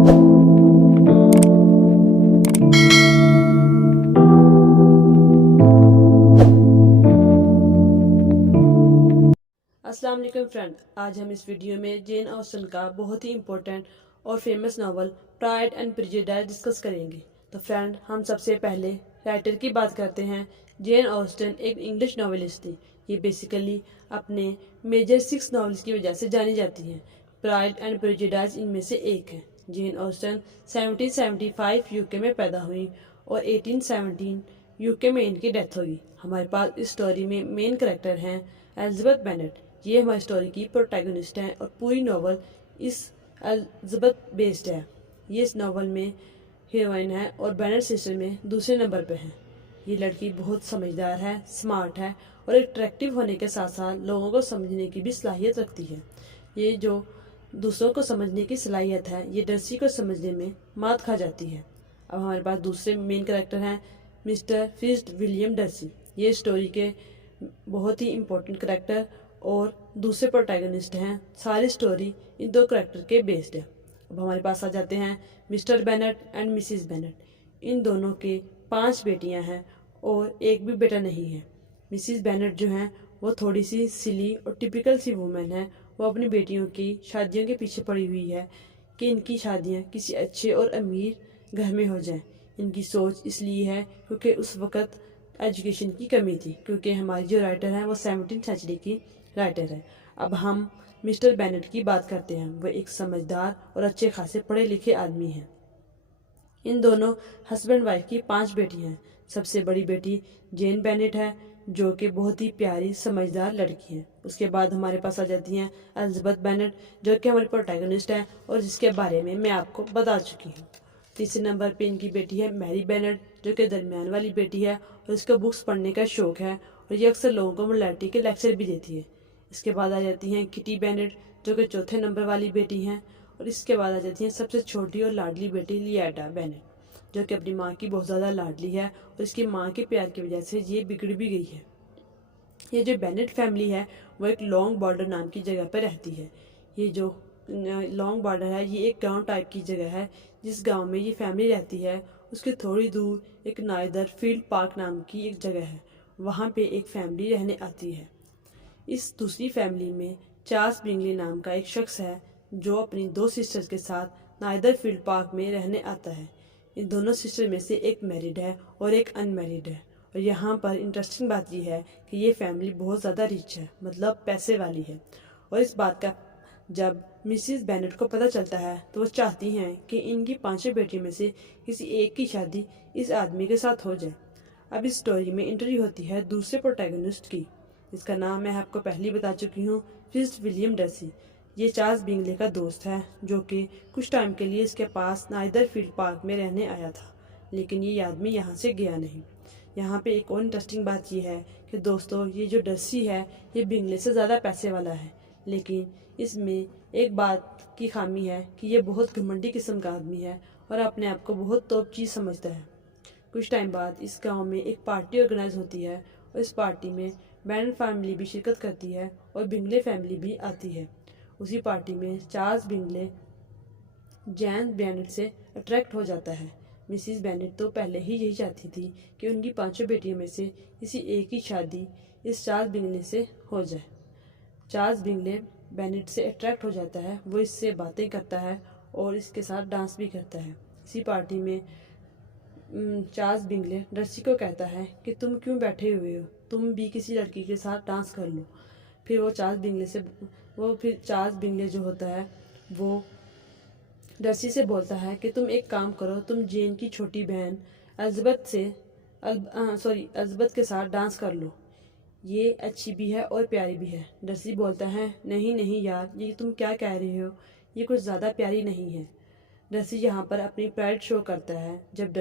अस्सलाम वालेकुम फ्रेंड, आज हम इस वीडियो में जेन ऑस्टन का बहुत ही इम्पोर्टेंट और famous novel pride and prejudice discuss करेंगे। तो फ्रेंड, हम सबसे पहले राइटर की बात करते हैं। जेन ऑस्टन एक इंग्लिश नॉवेलिस्ट थी। ये बेसिकली अपने मेजर 6 नॉवेल्स की वजह से जानी जाती हैं। प्राइड एंड प्रेजुडिस इनमें से एक है। जेन ऑस्टन 1775 यूके में पैदा हुई और 1817 यूके में इनकी डेथ होगी। हमारे पास इस स्टोरी में मेन करेक्टर हैं एलिजाबेथ बेनेट। ये हमारी स्टोरी की प्रोटैगनिस्ट हैं और पूरी नॉवल इस एलिजाबेथ बेस्ड है। ये इस नॉवल में हीरोइन है और बेनेट सिस्टर में दूसरे नंबर पे है। ये लड़की बहुत समझदार है, स्मार्ट है और अट्रैक्टिव होने के साथ साथ लोगों को समझने की भी सलाहियत रखती है। ये जो दूसरों को समझने की सलाहियत है, ये डर्सी को समझने में मात खा जाती है। अब हमारे पास दूसरे मेन कैरेक्टर हैं मिस्टर फिट्ज विलियम डर्सी। ये स्टोरी के बहुत ही इम्पोर्टेंट करेक्टर और दूसरे प्रोटैगनिस्ट हैं। सारी स्टोरी इन दो करेक्टर के बेस्ड है। अब हमारे पास आ जाते हैं mister Bennet and missus Bennet. इन दोनों के 5 बेटियां हैं और एक भी बेटा नहीं है। मिसिस बेनेट जो हैं वो थोड़ी सी सिली और टिपिकल सी वूमेन है। वो अपनी बेटियों की शादियों के पीछे पड़ी हुई है कि इनकी शादियां किसी अच्छे और अमीर घर में हो जाएं। इनकी सोच इसलिए है क्योंकि उस वक़्त एजुकेशन की कमी थी, क्योंकि हमारी जो राइटर हैं वो 17वीं सेंचुरी की राइटर है। अब हम मिस्टर बेनेट की बात करते हैं। वह एक समझदार और अच्छे खासे पढ़े लिखे आदमी हैं। इन दोनों हस्बैंड वाइफ की 5 बेटियां हैं। सबसे बड़ी बेटी जेन बेनेट है, जो कि बहुत ही प्यारी समझदार लड़की है। उसके बाद हमारे पास आ जाती हैं एलिजाबेथ बेनेट, जो कि हमारी प्रोटैगनिस्ट है और जिसके बारे में मैं आपको बता चुकी हूँ। तीसरे नंबर पे इनकी बेटी है मैरी बेनेट, जो कि दरमियान वाली बेटी है और इसको बुक्स पढ़ने का शौक है और ये अक्सर लोगों को मोरालिटी के लेक्चर भी देती है। इसके बाद आ जाती हैं किटी बेनेट, जो कि चौथे नंबर वाली बेटी हैं। और इसके बाद आ जाती हैं सबसे छोटी और लाडली बेटी लिएटा बेनेट, जो कि अपनी माँ की बहुत ज़्यादा लाडली है और इसकी माँ के प्यार की वजह से ये बिगड़ भी गई है। ये जो बेनेट फैमिली है वो एक लॉन्ग बॉर्डर नाम की जगह पर रहती है। ये जो लॉन्ग बॉर्डर है ये एक गांव टाइप की जगह है। जिस गांव में ये फैमिली रहती है उसके थोड़ी दूर एक नाइदर फील्ड पार्क नाम की एक जगह है। वहाँ पे एक फैमिली रहने आती है। इस दूसरी फैमिली में चार्ल्स बिंगली नाम का एक शख्स है, जो अपनी 2 सिस्टर्स के साथ नाइदर फील्ड पार्क में रहने आता है। इन दोनों सिस्टर में से एक मैरिड है और एक अनमैरिड है। और यहाँ पर इंटरेस्टिंग बात यह है कि ये फैमिली बहुत ज़्यादा रिच है, मतलब पैसे वाली है। और इस बात का जब मिसिस बेनेट को पता चलता है तो वो चाहती हैं कि इनकी 5 बेटियों में से किसी एक की शादी इस आदमी के साथ हो जाए। अब इस स्टोरी में एंट्री होती है दूसरे प्रोटैगनिस्ट की। इसका नाम मैं आपको पहले ही बता चुकी हूँ, फिट्ज विलियम डर्सी। ये चार्ल्स बिंगले का दोस्त है, जो कि कुछ टाइम के लिए इसके पास नाइदर फील्ड पार्क में रहने आया था, लेकिन ये आदमी यहाँ से गया नहीं। यहाँ पे एक और इंटरेस्टिंग बात यह है कि दोस्तों, ये जो डर्सी है ये बिंगले से ज़्यादा पैसे वाला है, लेकिन इसमें एक बात की खामी है कि ये बहुत घमंडी किस्म का आदमी है और अपने आप को बहुत टॉप चीज़ समझता है। कुछ टाइम बाद इस गांव में एक पार्टी ऑर्गेनाइज होती है और इस पार्टी में बेनेट फैमिली भी शिरकत करती है और बिंगले फैमिली भी आती है। उसी पार्टी में चार्ल्स बिंगले जैन बेनेट से अट्रैक्ट हो जाता है। मिसिस बेनेट तो पहले ही यही चाहती थी कि उनकी 5 बेटियों में से किसी एक की शादी इस चार्ल्स बिंगले से हो जाए। चार्ल्स बिंगले बेनेट से अट्रैक्ट हो जाता है, वो इससे बातें करता है और इसके साथ डांस भी करता है। इसी पार्टी में चार्ल्स बिंगले डर्सी को कहता है कि तुम क्यों बैठे हुए हो, तुम भी किसी लड़की के साथ डांस कर लो। फिर चार्ल्स बिंगले जो होता है वो डर्सी से बोलता है कि तुम एक काम करो, तुम जेन की छोटी बहन एलिजाबेथ के साथ डांस कर लो, ये अच्छी भी है और प्यारी भी है। डर्सी बोलता है नहीं नहीं यार, ये तुम क्या कह रहे हो, ये कुछ ज़्यादा प्यारी नहीं है। डर्सी यहाँ पर अपनी प्राइड शो करता है। जब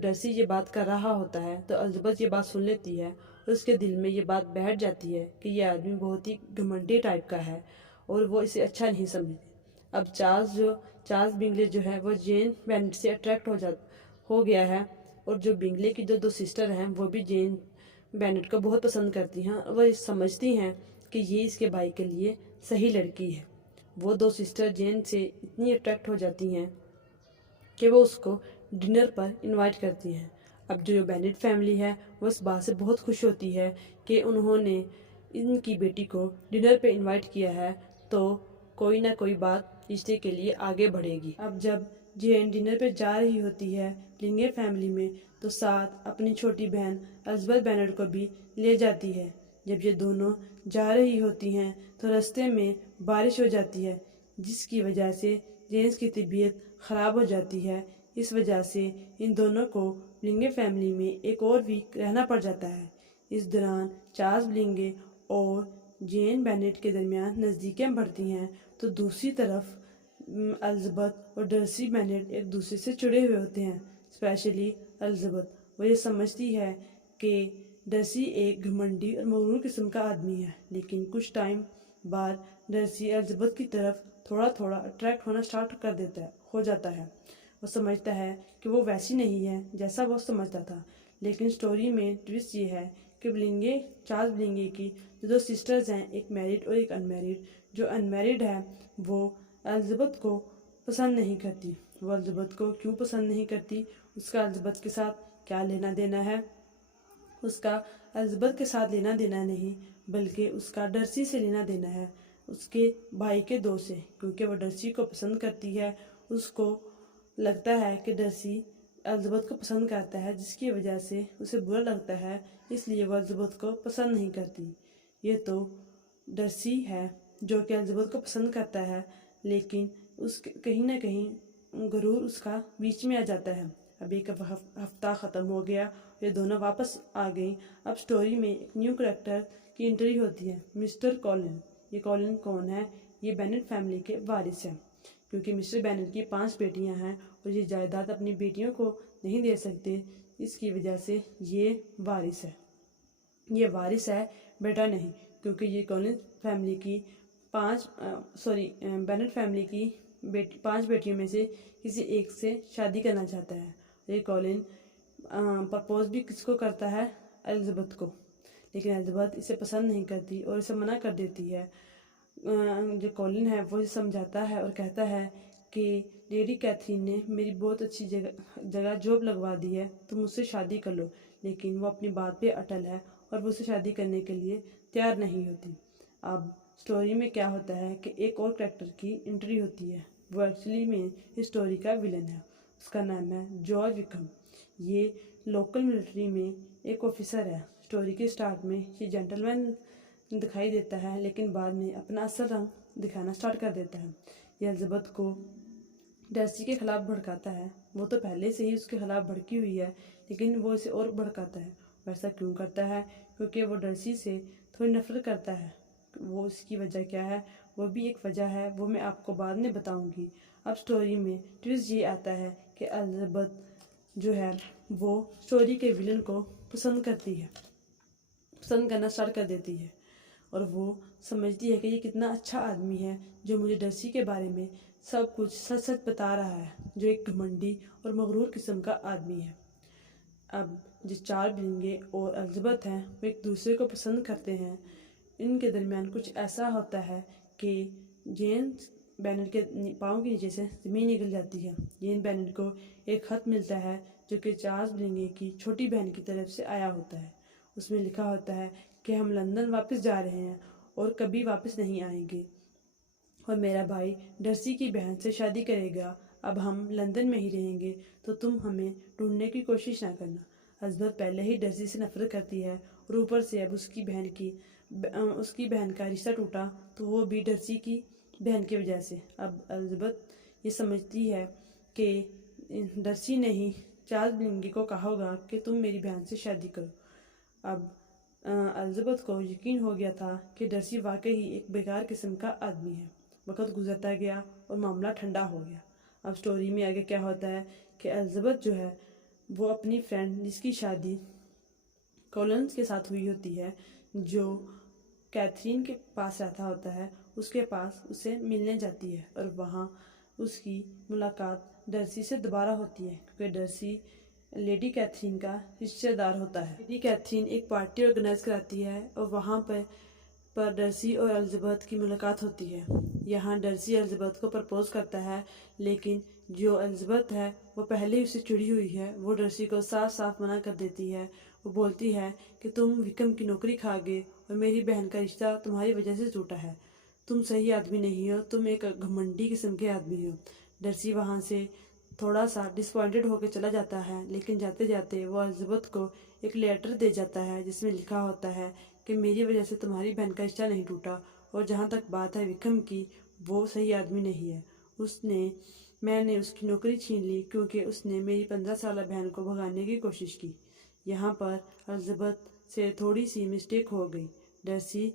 डर्सी ये बात कर रहा होता है तो एलिजाबेथ ये बात सुन लेती है और उसके दिल में ये बात बैठ जाती है कि ये आदमी बहुत ही घमंडी टाइप का है और वो इसे अच्छा नहीं समझती। अब चार्ल्स बिंगले जो है वो जेन बेनेट से अट्रैक्ट हो गया है और जो बिंगले की जो 2 सिस्टर हैं वो भी जेन बेनेट को बहुत पसंद करती हैं। वह समझती हैं कि ये इसके भाई के लिए सही लड़की है। वो दो सिस्टर जेन से इतनी अट्रैक्ट हो जाती हैं कि वो उसको डिनर पर इनवाइट करती हैं। अब जो बेनेट फैमिली है वो इस बात से बहुत खुश होती है कि उन्होंने इनकी बेटी को डिनर पे इनवाइट किया है, तो कोई ना कोई बात रिश्ते के लिए आगे बढ़ेगी। अब जब जेन डिनर पे जा रही होती है लिंगे फैमिली में, तो साथ अपनी छोटी बहन एलिज़ाबेथ बेनेट को भी ले जाती है। जब ये दोनों जा रही होती हैं तो रास्ते में बारिश हो जाती है, जिसकी वजह से जेम्स की तबीयत ख़राब हो जाती है। इस वजह से इन दोनों को ब्लिंगे फैमिली में एक और वीक रहना पड़ जाता है। इस दौरान चार्ल्स ब्लिंगे और जेन बेनेट के दरमियान नज़दीकें बढ़ती हैं, तो दूसरी तरफ एलिज़ाबेथ और डर्सी बेनेट एक दूसरे से जुड़े हुए होते हैं। स्पेशली एलिज़ाबेथ, वो ये समझती है कि डर्सी एक घमंडी और मगरूर किस्म का आदमी है, लेकिन कुछ टाइम बाद डर्सी एलिज़ाबेथ की तरफ थोड़ा थोड़ा अट्रैक्ट होना स्टार्ट कर देता हो जाता है। वो समझता है कि वो वैसी नहीं है जैसा वो समझता था। लेकिन स्टोरी में ट्विस्ट ये है कि चार्ल्स ब्लिंगे की जो दो सिस्टर्स हैं, एक मैरिड और एक अनमैरिड, जो अनमैरिड है वो एलिज़ाबेथ को पसंद नहीं करती। वो एलिज़ाबेथ को क्यों पसंद नहीं करती, उसका एलिज़ाबेथ के साथ क्या लेना देना है? उसका एलिज़ाबेथ के साथ लेना देना नहीं, बल्कि उसका डर्सी से लेना देना है, उसके भाई के दोस्त से, क्योंकि वो डर्सी को पसंद करती है। उसको लगता है कि डर्सी एलिज़ाबेथ को पसंद करता है, जिसकी वजह से उसे बुरा लगता है, इसलिए वो एलिज़ाबेथ को पसंद नहीं करती। ये तो डर्सी है जो कि एलिज़ाबेथ को पसंद करता है, लेकिन उसके कहीं ना कहीं गुरूर उसका बीच में आ जाता है। अब एक हफ्ता ख़त्म हो गया, ये दोनों वापस आ गई। अब स्टोरी में एक न्यू करेक्टर की एंट्री होती है, मिस्टर कॉलिन। ये कॉलिन कौन है? ये बेनेट फैमिली के वारिस हैं, क्योंकि मिस्टर बेनेट की 5 बेटियां हैं और ये जायदाद अपनी बेटियों को नहीं दे सकते, इसकी वजह से ये वारिस है। ये वारिस है, बेटा नहीं, क्योंकि ये कॉलिन फैमिली की बेनेट फैमिली की 5 बेटियों में से किसी एक से शादी करना चाहता है। ये कॉलिन प्रपोज भी किसको करता है? एलिज़ाबेथ को, लेकिन एलिज़ाबेथ इसे पसंद नहीं करती और इसे मना कर देती है। जो कॉलिन है वो समझाता है और कहता है कि लेडी कैथरीन ने मेरी बहुत अच्छी जगह जॉब लगवा दी है, तुम मुझसे शादी कर लो। लेकिन वो अपनी बात पे अटल है और वो उसे शादी करने के लिए तैयार नहीं होती। अब स्टोरी में क्या होता है कि एक और कैरेक्टर की एंट्री होती है, वो एक्चुअली में इस स्टोरी का विलन है। उसका नाम है जॉर्ज विकम। ये लोकल मिलिट्री में एक ऑफिसर है। स्टोरी के स्टार्ट में ये जेंटलमैन दिखाई देता है, लेकिन बाद में अपना असल रंग दिखाना स्टार्ट कर देता है। ये एलिज़ाबेथ को डर्सी के खिलाफ भड़काता है। वो तो पहले से ही उसके खिलाफ भड़की हुई है, लेकिन वो इसे और भड़काता है। वैसा क्यों करता है? क्योंकि वो डर्सी से थोड़ी नफरत करता है। वो इसकी वजह क्या है, वो भी एक वजह है, वो मैं आपको बाद में बताऊंगी। अब स्टोरी में ट्विस्ट ये आता है कि एलिज़ाबेथ जो है वो स्टोरी के विलन को पसंद करती है, पसंद करना स्टार्ट कर देती है, और वो समझती है कि ये कितना अच्छा आदमी है जो मुझे डर्सी के बारे में सब कुछ सच सच बता रहा है, जो एक घमंडी और मगरूर किस्म का आदमी है। अब जो चार्ल्स ब्लिंगे और एलिज़ाबेथ हैं वो एक दूसरे को पसंद करते हैं। इनके दरमियान कुछ ऐसा होता है कि जेम्स बेनेट के पाँव के नीचे से ज़मीन निकल जाती है। जेन बेनेट को एक ख़त मिलता है जो कि चार्ल्स ब्लिंगे की छोटी बहन की तरफ से आया होता है। उसमें लिखा होता है कि हम लंदन वापस जा रहे हैं और कभी वापस नहीं आएंगे, और मेरा भाई डर्सी की बहन से शादी करेगा। अब हम लंदन में ही रहेंगे, तो तुम हमें ढूंढने की कोशिश ना करना। एलिज़ाबेथ पहले ही डर्सी से नफरत करती है, और ऊपर से अब उसकी बहन का रिश्ता टूटा, तो वो भी डर्सी की बहन की वजह से। अब एलिज़ाबेथ ये समझती है कि डर्सी ने ही चार्ल्स ब्लिंगे को कहा होगा कि तुम मेरी बहन से शादी करो। अब एलिज़ाबेथ को यकीन हो गया था कि डर्सी वाकई ही एक बेकार किस्म का आदमी है। वक्त गुजरता गया और मामला ठंडा हो गया। अब स्टोरी में आगे क्या होता है कि एलिज़ाबेथ जो है वो अपनी फ्रेंड जिसकी शादी कॉलिन्स के साथ हुई होती है, जो कैथरीन के पास रहता होता है, उसके पास उसे मिलने जाती है, और वहाँ उसकी मुलाकात डर्सी से दोबारा होती है, क्योंकि डर्सी लेडी कैथरीन का रिश्तेदार होता है। लेडी कैथरीन एक पार्टी ऑर्गेनाइज कराती है और वहाँ पर पर डर्सी और एलिज़ाबेथ की मुलाकात होती है। यहाँ डर्सी एलिज़ाबेथ को प्रपोज करता है, लेकिन जो एलिज़ाबेथ है वो पहले ही उससे चिड़ी हुई है। वो डर्सी को साफ साफ मना कर देती है। वो बोलती है कि तुम विक्रम की नौकरी खा गए और मेरी बहन का रिश्ता तुम्हारी वजह से टूटा है। तुम सही आदमी नहीं हो, तुम एक घमंडी किस्म के आदमी हो। डर्सी वहाँ से थोड़ा सा डिसपॉइंटेड होकर चला जाता है, लेकिन जाते जाते वो एलिज़ाबेथ को एक लेटर दे जाता है जिसमें लिखा होता है कि मेरी वजह से तुम्हारी बहन का रिश्ता नहीं टूटा, और जहाँ तक बात है विक्रम की, वो सही आदमी नहीं है। मैंने उसकी नौकरी छीन ली क्योंकि उसने मेरी 15 साल बहन को भगाने की कोशिश की। यहाँ पर एलिज़ाबेथ से थोड़ी सी मिस्टेक हो गई। डर्सी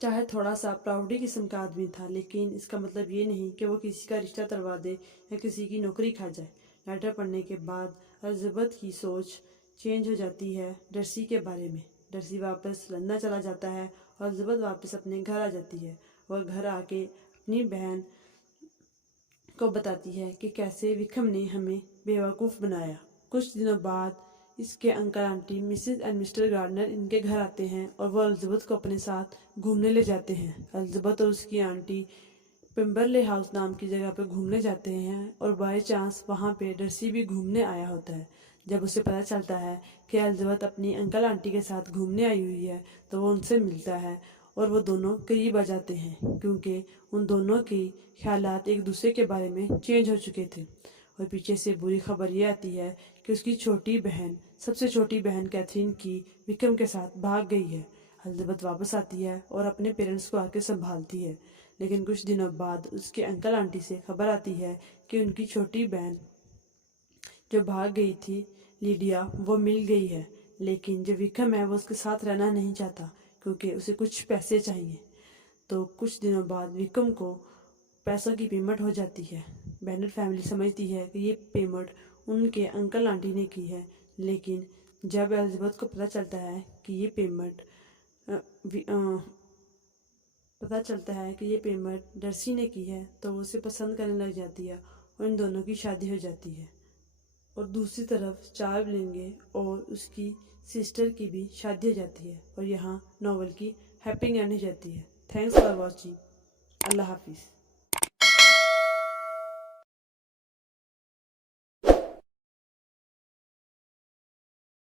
चाहे थोड़ा सा प्राउडी किस्म का आदमी था, लेकिन इसका मतलब ये नहीं कि वो किसी का रिश्ता तोड़वा दे या किसी की नौकरी खा जाए। लेटर पढ़ने के बाद एलिज़ाबेथ की सोच चेंज हो जाती है डर्सी के बारे में। डर्सी वापस लंदन चला जाता है और एलिज़ाबेथ वापस अपने घर आ जाती है और घर आके अपनी बहन को बताती है कि कैसे विक्रम ने हमें बेवकूफ़ बनाया। कुछ दिनों बाद इसके uncle aunty Mrs and Mr Gardner इनके घर आते हैं और वो एलिज़ाबेथ को अपने साथ घूमने ले जाते हैं। एलिज़ाबेथ और उसकी आंटी पेम्बरले हाउस नाम की जगह पर घूमने जाते हैं और बाय चांस वहाँ पे डर्सी भी घूमने आया होता है। जब उसे पता चलता है कि एलिज़ाबेथ अपनी अंकल आंटी के साथ घूमने आई हुई है, तो वो उनसे मिलता है और वो दोनों करीब आ जाते हैं, क्योंकि उन दोनों के ख्यालात एक दूसरे के बारे में चेंज हो चुके थे। और पीछे से बुरी खबर ये आती है कि उसकी सबसे छोटी बहन कैथरीन की विक्रम के साथ भाग गई है। एलिज़ाबेथ वापस आती है और अपने पेरेंट्स को आके संभालती है, लेकिन कुछ दिनों बाद उसके अंकल आंटी से खबर आती है कि उनकी छोटी बहन जो भाग गई थी, लीडिया, वो मिल गई है। लेकिन जो विक्रम है वो उसके साथ रहना नहीं चाहता क्योंकि उसे कुछ पैसे चाहिए। तो कुछ दिनों बाद विक्रम को पैसों की पेमेंट हो जाती है। बेनेट फैमिली समझती है कि ये पेमेंट उनके अंकल आंटी ने की है, लेकिन जब एलिज़ाबेथ को पता चलता है कि ये पेमेंट डर्सी ने की है, तो वो उसे पसंद करने लग जाती है और इन दोनों की शादी हो जाती है। और दूसरी तरफ चार्ल्स और उसकी सिस्टर की भी शादी हो जाती है और यहाँ नॉवल की हैप्पी एंड हो जाती है। Thanks for watching. अल्लाह हाफिज़।